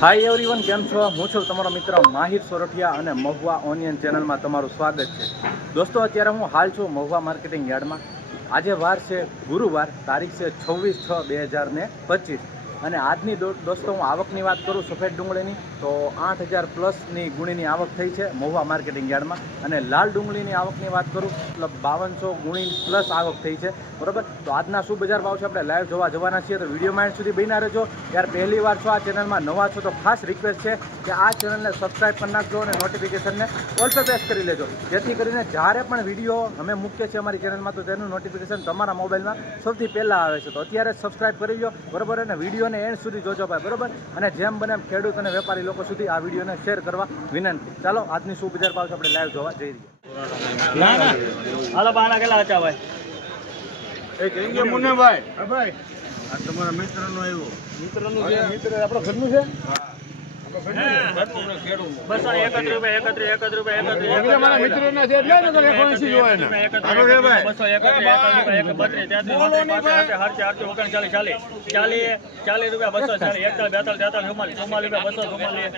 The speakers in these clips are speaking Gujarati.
હાય એવરીવન કેમ છો? હું છું તમારો મિત્ર માહિર સોરઠિયા અને મહુવા ઓનિયન ચેનલમાં તમારું સ્વાગત છે. દોસ્તો, અત્યારે હું હાલ છું મહુવા માર્કેટિંગ યાર્ડમાં. આજે વાર છે ગુરુવાર, તારીખ છે છવ્વીસ છ બે હજાર ને પચીસ. અને આજની દોસ્તો, હું આવકની વાત કરું સફેદ ડુંગળીની, તો આઠ હજાર પ્લસની ગુણીની આવક થઈ છે મહુવા માર્કેટિંગ યાર્ડમાં. અને લાલ ડુંગળીની આવકની વાત કરું, મતલબ બાવનસો ગુણી પ્લસ આવક થઈ છે. બરોબર? તો આજના શું બજાર ભાવ છે, આપણે લાઈવ જોવા જવાના છીએ, તો વિડીયોમાં એન્ડ સુધી બન્યા રહેજો. યાર, પહેલી વાર છો આ ચેનલમાં નવા છો, તો ખાસ રિક્વેસ્ટ છે કે આ ચેનલને સબસ્ક્રાઇબ કરી નાખજો અને નોટિફિકેશનને ઓલ પર પ્રેસ કરી લેજો. જેથી કરીને જ્યારે પણ વીડિયો અમે મૂકીએ છીએ અમારી ચેનલમાં તો તેનું નોટિફિકેશન તમારા મોબાઈલમાં સૌથી પહેલાં આવે છે. તો અત્યારે સબસ્ક્રાઈબ કરી લો બરોબર? અને વિડીયોને એન્ડ સુધી જોજો ભાઈ બરોબર? અને જેમ બને એમ ખેડૂત અને વેપારી લોકો સુધી આ વિડીયોને શેર કરવા વિનંતી. ચાલો આજની શું બજાર ભાવ છે આપણે લાઈવ જોવા જઈ રહીએ. ના ના. હાલો બાણા કેટલા હતા ભાઈ. એ કેમ કે મુન્નાભાઈ. હા ભાઈ. આ તમારા મિત્રનો આવ્યો. મિત્રનું છે મિત્ર આપણો ઘરનું છે? બસો એકત્રીસ રૂપિયા એકત્રીસ એકત્રીસ રૂપિયા એકત્રીસ બસો એકત્રીસ એકત્રીસ બત્રીસ તેત્રીસ બત્રીસ પાંત્રીસ હરચી ઓગણચાલીસ ચાલીસ. ચાલીસ ચાલીસ રૂપિયા બસો ચાલીસ એકતાલીસ બેતાલીસ તેતાલીસ ચુમ્માલીસ ચુમ્માલીસ રૂપિયા બસો ચુમ્માલીસ.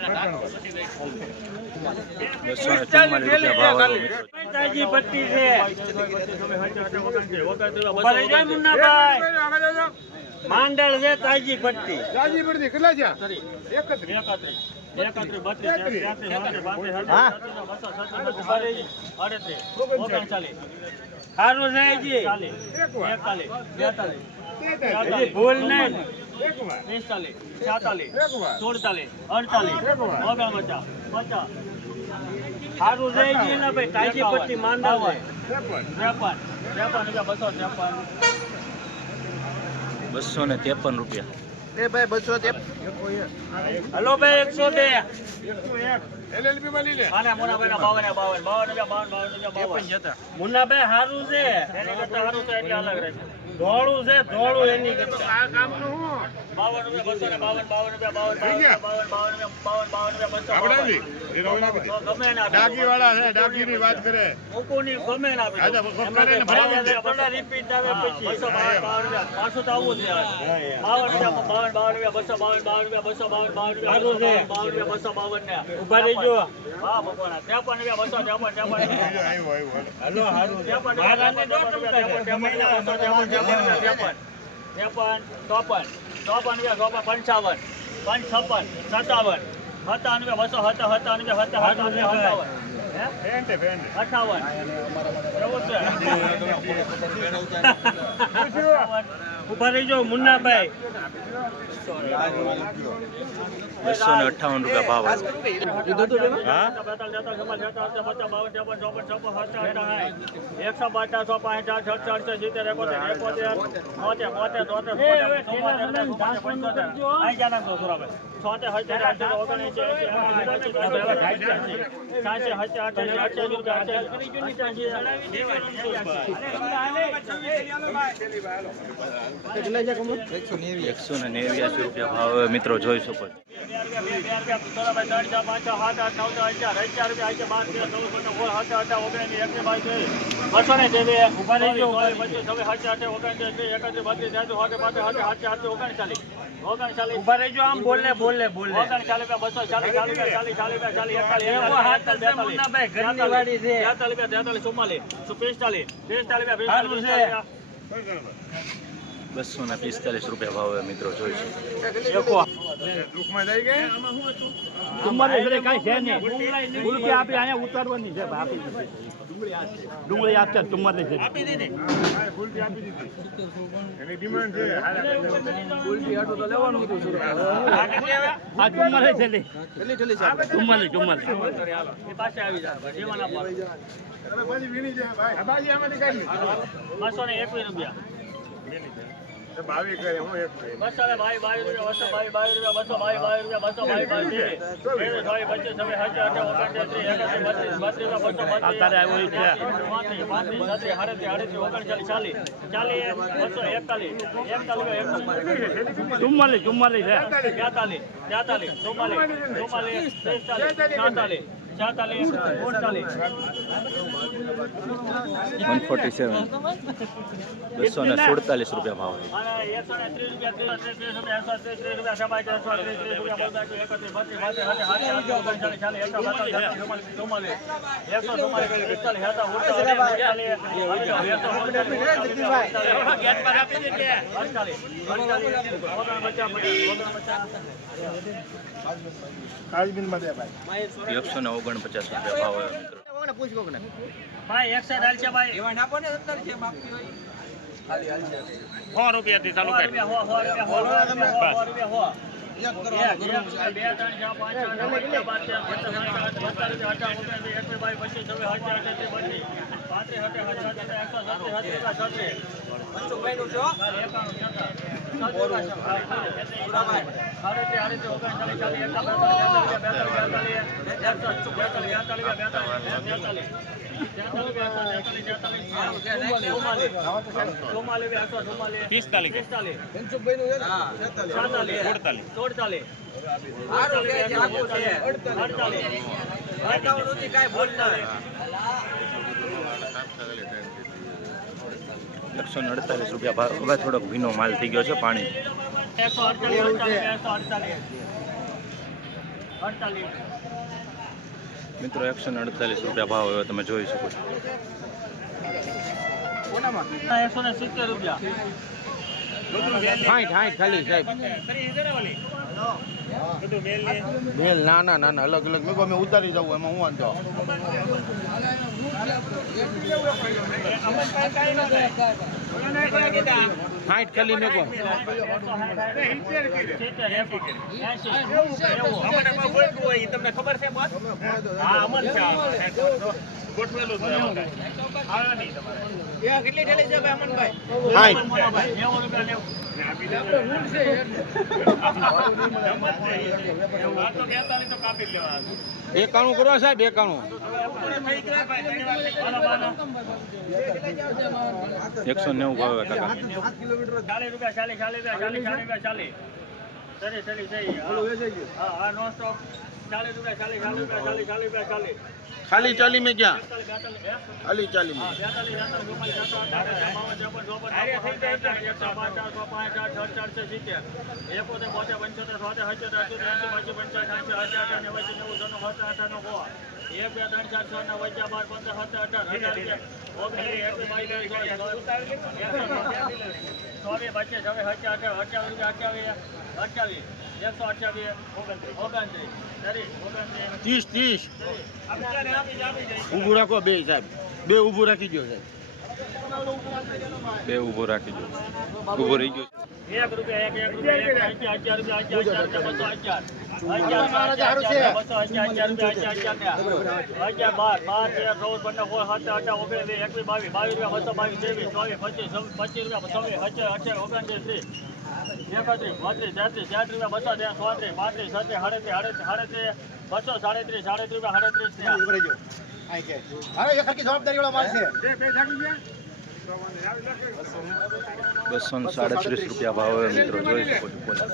તાજી પટ્ટી છે. ભલે જય મુન્નાભાઈ. માંડળ છે તાજી પટ્ટી તાજી પડતી કેટલા છે? એકત્રીસ. એકત્રીસ. એકત્રીસ બત્રીસ તેત્રીસ ચોત્રીસ પાંત્રીસ હા. બસો સત્તર અડત્રીસ ઓગણચાલીસ. સારું છે જી એકતાલીસ બેતાલીસ હજી ભૂલ નહીં. એક વાર પિસ્તાલીસ છાતાલીસ સુડતાલીસ અડતાલીસ ઓગણપચાસ પચાસ. સારું છે જી ને ભાઈ તાજી પટ્ટી માંડળ છે. ત્રેપન. ત્રેપન. ત્રેપન બસો ત્રેપન. બસો ને ત્રેપન રૂપિયા. એ ભાઈ બસો હલો ભાઈ એકસો બે. એલએલબી માં લઈ લે મુન્નાભાઈ ના બાવન બાવન. બાવન રૂપિયા બાવન મુન્નાભાઈ સારું છે. એની કરતા સારું છે એટલે અલગ રહેશે. ધોળું છે ધોળું એની કરતા. આ કામનું બાવન રૂપિયા બસો ને બાવન બાવન રૂપિયા બાવન? બાવન બાવન બાવન બાવન રૂપિયા બસો ના આપી. ડાકી વાળા છે ડાકીની વાત કરે મૂકુની ગમે આપી ને. થોડા repeat આવે પછી. બસો બાવન બાવન રૂપિયા. પાછું તો આવવું જ બાવન રૂપિયા, બાવન બાવન રૂપિયા, બસો બાવન બાવન રૂપિયા, બસો બાવન બાવન રૂપિયા, બાવન બાવન રૂપિયા, બસો બાવન ને. હા, ભગવાન. ત્રેપન રૂપિયા, બસો ત્રેપન, ત્રેપન. આવ્યો આવ્યો ત્રેપન ત્રેપન, ત્રેપન ત્રેપન, ત્રેપન ત્રેપન, ત્રેપન ત્રેપન. ત્રેપન, ચોપન, ચોપન રૂપિયા, ચોપન, પંચાવન, પંચાવન, સત્તાવન, સત્તાવન રૂપિયા, બસો સત્તા- સત્તાનવે સત્તા- સત્તાવન રૂપિયા, સત્તાવન. અઠાવન એવું છે ઊભા રહીજો મુન્નાભાઈ બસો ને અઠ્ઠાવન રૂપિયા ભાવ એકસો પચાસ સો પાંચ અડસઠ સિત્તેર એકોતેર એકોતેર બોતેર બોતેર તોતેર છોતેર હત્તેર અઠ્તેર ઓગણએંસી એકસો ને નેવ્યાસી રૂપિયા ભાવ હવે મિત્રો જોઈ શકો છો ચાલીસ ચાલીસ ચાલીસ ચાલીસ ચાલીસ પિસ્તાલીસ બસો ને પિસ્તાલીસ રૂપિયા ભાવે મિત્રો જોઈ છે નહીં. આપી અહીંયા ઉતારવાની છે ડુંગળી આપશે ચુમ્માલીસ ચુમ્માલીસ ચુમ્માલીસ બસો ને એકવીસ રૂપિયા. બાવી કરે હું એક. બસો ને બાવીસ બાવીસ રૂપિયા બસો બાવીસ બાવીસ રૂપિયા બસો બાવીસ બાવીસ રૂપિયા બસો બાવીસ ત્રેવીસ ચોવીસ પચીસ એકતાલીસ એકતાલીસ ચુમ્માલીસ ચુમ્માલીસ ચુમ્માલીસ ચુમ્માલીસ પિસ્તાલીસ સાતાલીસ છેતાલીસ સુડતાલીસ વન ફોર્ટી સેવન બસો ને સુડતાલીસ રૂપિયા ભાવ અને એકસો ને રૂપિયા ને ઓગણપચાસ રૂપિયા ભાવ મિત્રો ભાઈ એકસો હાલ છે ભાઈ સો રૂપિયાથી ચાલુ એક, એક, બે, ત્રણ, ચાર, પાંચ, છ, એકસો ને અડતાલીસ રૂપિયા ભાવ. હવે થોડોક ભીનો માલ થઈ ગયો છે પાણી. એકસો અડતાલીસ. મિત્રો એકસો ને અડતાલીસ રૂપિયા ભાવ એવો તમે જોઈ શકો છો. એકસો ને સિત્તેર રૂપિયા. ખાલી સાહેબ. મેલ નાના નાના અલગ અલગ મેં અમે ઉતારી જવું એમાં હું વાંધો હાઈટ ખાલી મેં કહું. તમને ખબર છે. ગોઠવેલું છે. આવે નહીં તમારે. તો બેતાલીસ તો કાપી જ લેવા એકાણું કરો સાહેબ એકાણું. એકસો નેવું ભાવ કાકા. ચાલીસ રૂપિયા ચાલીસ ચાલીસ રૂપિયા ચાલીસ ચાલીસ. રૂપિયા ચાલીસ ચાલીસ ચાલીસ સરી હા હા નો સ્ટોપ ખાલી ચાલી મેં ક્યાં? ખાલી ચાલી મેં એક બે ત્રણ ચાર છ નવ અગિયાર બાર પંદર સત્તર અઢાર ત્રીસ ત્રીસ ઊભું રાખો બે સાહેબ. બે ઊભું રાખી દો સાહેબ. બે ઊભો રાખી દો ઊભો રહી ગયો રૂપિયા રૂપિયા રૂપિયા રૂપિયા રૂપિયા રૂપિયા એકત્રીસ બત્રીસ તેત્રીસ તેત્રીસ રૂપિયા બસો ત્યાં ચોત્રીસ પાંત્રીસ છત્રીસ સાડત્રીસ સાડત્રીસ સાડત્રીસ બસો સાડત્રીસ સાડત્રીસ રૂપિયા સાડત્રીસ ત્યાં બસો ને સાડત્રીસ રૂપિયા ભાવ હવે મિત્રો જોઈ શકો છો બોલો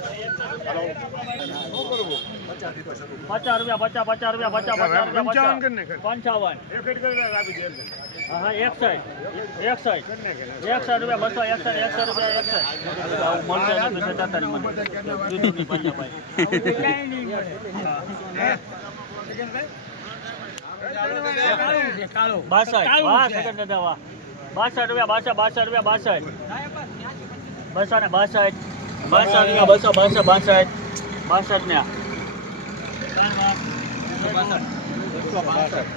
પચાસ રૂપિયા પચાસ પચાસ રૂપિયા પચાસ પચાસ રૂપિયા પચાસ. પંચાવન હા એકસઠ એકસઠ એકસઠ રૂપિયા બસો એકસઠ એકસઠ રૂપિયા એકસઠ મળશે નહીં જતા મને કીધું બાસઠ દાદા વાહ. બાસઠ રૂપિયા બાસઠ બાસઠ રૂપિયા બાસઠ. બસો ને બાસઠ. બાસઠ રૂપિયા બસો બસો બાસઠ. બાસઠ ને.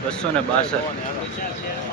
બસો ને બાસઠ.